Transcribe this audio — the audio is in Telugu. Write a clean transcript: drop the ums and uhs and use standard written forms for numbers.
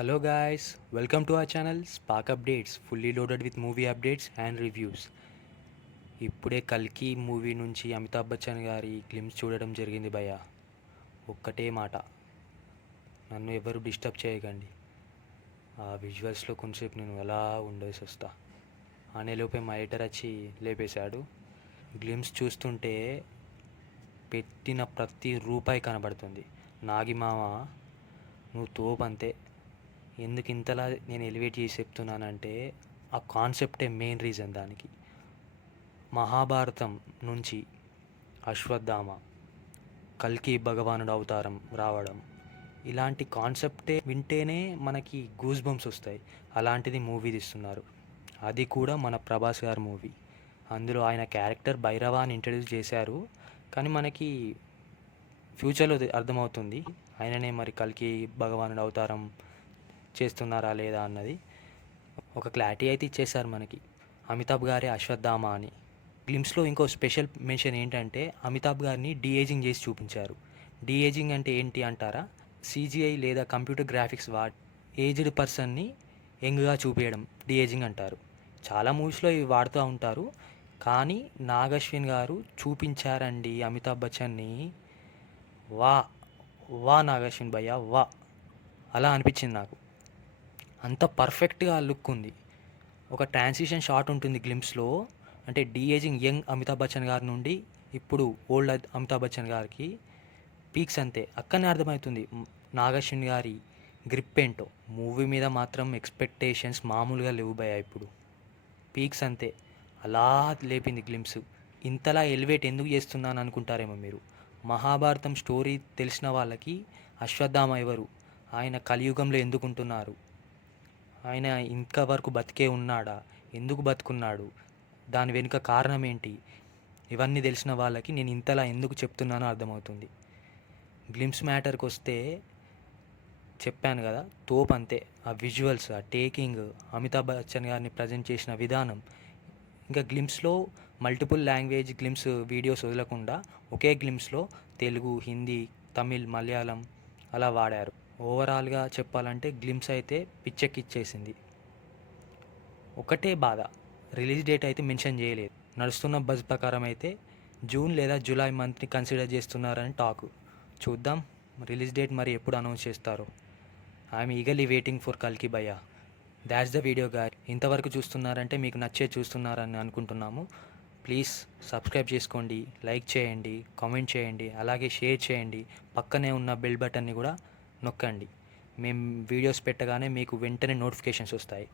Hello guys, welcome to our channel Spark Updates, fully loaded with movie updates and reviews. ఇప్పుడే కల్కి మూవీ నుంచి అమితాబ్ బచ్చన్ గారి గ్లిమ్స్ చూడడం జరిగింది భయ్య. ఒక్కటే మాట, నన్ను ఎవరు డిస్టర్బ్ చేయకండి. ఆ విజువల్స్లో కొంచెంసేపు నేను ఎలా ఉండేసి వస్తా అనేలోపే మా ఎడిటర్ వచ్చి లేపేశాడు. గ్లిమ్స్ చూస్తుంటే పెట్టిన ప్రతి రూపాయి కనబడుతుంది. నాగిమామ నువ్వు తోపంతే. ఎందుకు ఇంతలా నేను ఎలివేట్ చేసి చెప్తున్నానంటే ఆ కాన్సెప్టే మెయిన్ రీజన్ దానికి. మహాభారతం నుంచి అశ్వత్థామ, కల్కి భగవానుడు అవతారం రావడం, ఇలాంటి కాన్సెప్టే వింటేనే మనకి గూస్ బంప్స్ వస్తాయి. అలాంటిది మూవీ తీస్తున్నారు, అది కూడా మన ప్రభాస్ గారి మూవీ. అందులో ఆయన క్యారెక్టర్ భైరవ అని ఇంట్రడ్యూస్ చేశారు, కానీ మనకి ఫ్యూచర్లో అర్థమవుతుంది ఆయననే మరి కల్కి భగవానుడు అవతారం చేస్తున్నారా లేదా అన్నది. ఒక క్లారిటీ అయితే ఇచ్చేశారు మనకి, అమితాబ్ గారే అశ్వత్థామ అని. గ్లిమ్స్లో ఇంకో స్పెషల్ మెన్షన్ ఏంటంటే అమితాబ్ గారిని డీఏజింగ్ చేసి చూపించారు. డీఏజింగ్ అంటే ఏంటి అంటారా? సీజీఐ లేదా కంప్యూటర్ గ్రాఫిక్స్ ఏజ్డ్ పర్సన్ని యంగ్గా చూపించడం డీఏజింగ్ అంటారు. చాలా మూవీస్లో ఇవి వాడుతూ ఉంటారు, కానీ నాగశ్విన్ గారు చూపించారండి అమితాబ్ బచ్చన్ని. వా వా నాగశ్విన్ భయ్య వా, అలా అనిపించింది నాకు. అంత పర్ఫెక్ట్గా లుక్ ఉంది. ఒక ట్రాన్సిషన్ షాట్ ఉంటుంది గ్లిమ్స్లో, అంటే డీఏజింగ్ యంగ్ అమితాబ్ బచ్చన్ గారి నుండి ఇప్పుడు ఓల్డ్ అమితాబ్ బచ్చన్ గారికి పీక్స్ అంతే. అక్కడనే అర్థమవుతుంది నాగశ్విన్ గారి గ్రిప్ ఏంటో. మూవీ మీద మాత్రం ఎక్స్పెక్టేషన్స్ మామూలుగా లేవు భయ. ఇప్పుడు పీక్స్ అంతే, అలా లేపింది గ్లిమ్స్. ఇంతలా ఎలివేట్ ఎందుకు చేస్తున్నాను అనుకుంటారేమో మీరు. మహాభారతం స్టోరీ తెలిసిన వాళ్ళకి అశ్వత్థామ ఎవరు, ఆయన కలియుగంలో ఎందుకుంటున్నారు, ఆయన ఇంకా వరకు బతికే ఉన్నాడా, ఎందుకు బతుకున్నాడు, దాని వెనుక కారణం ఏంటి, ఇవన్నీ తెలిసిన వాళ్ళకి నేను ఇంతలా ఎందుకు చెప్తున్నానో అర్థమవుతుంది. గ్లిమ్స్ మ్యాటర్కి వస్తే చెప్పాను కదా, తోపు అంతే. ఆ విజువల్స్, ఆ టేకింగ్, అమితాబ్ బచ్చన్ గారిని ప్రజెంట్ చేసిన విధానం. ఇంకా గ్లిమ్స్లో మల్టిపుల్ లాంగ్వేజ్ గ్లిమ్స్ వీడియోస్ వదలకుండా ఒకే గ్లిమ్స్లో తెలుగు, హిందీ, తమిళ్, మలయాళం అలా వాడారు. ఓవరాల్గా చెప్పాలంటే గ్లిమ్స్ అయితే పిచ్చెక్కిచ్చేసింది. ఒకటే బాధ, రిలీజ్ డేట్ అయితే మెన్షన్ చేయలేదు. నడుస్తున్న బజ్ ప్రకారం అయితే జూన్ లేదా జూలై మంత్ని కన్సిడర్ చేస్తున్నారని టాక్. చూద్దాం రిలీజ్ డేట్ మరి ఎప్పుడు అనౌన్స్ చేస్తారో. ఐఎమ్ ఈగర్లీ వెయిటింగ్ ఫర్ కల్కి భయ్య. That's the video guy. ఇంతవరకు చూస్తున్నారంటే మీకు నచ్చే చూస్తున్నారని అనుకుంటున్నాము. ప్లీజ్ సబ్స్క్రైబ్ చేసుకోండి, లైక్ చేయండి, కామెంట్ చేయండి, అలాగే షేర్ చేయండి. పక్కనే ఉన్న బెల్ బటన్ని కూడా నొక్కండి. మేము వీడియోస్ పెట్టగానే మీకు వెంటనే నోటిఫికేషన్స్ వస్తాయి.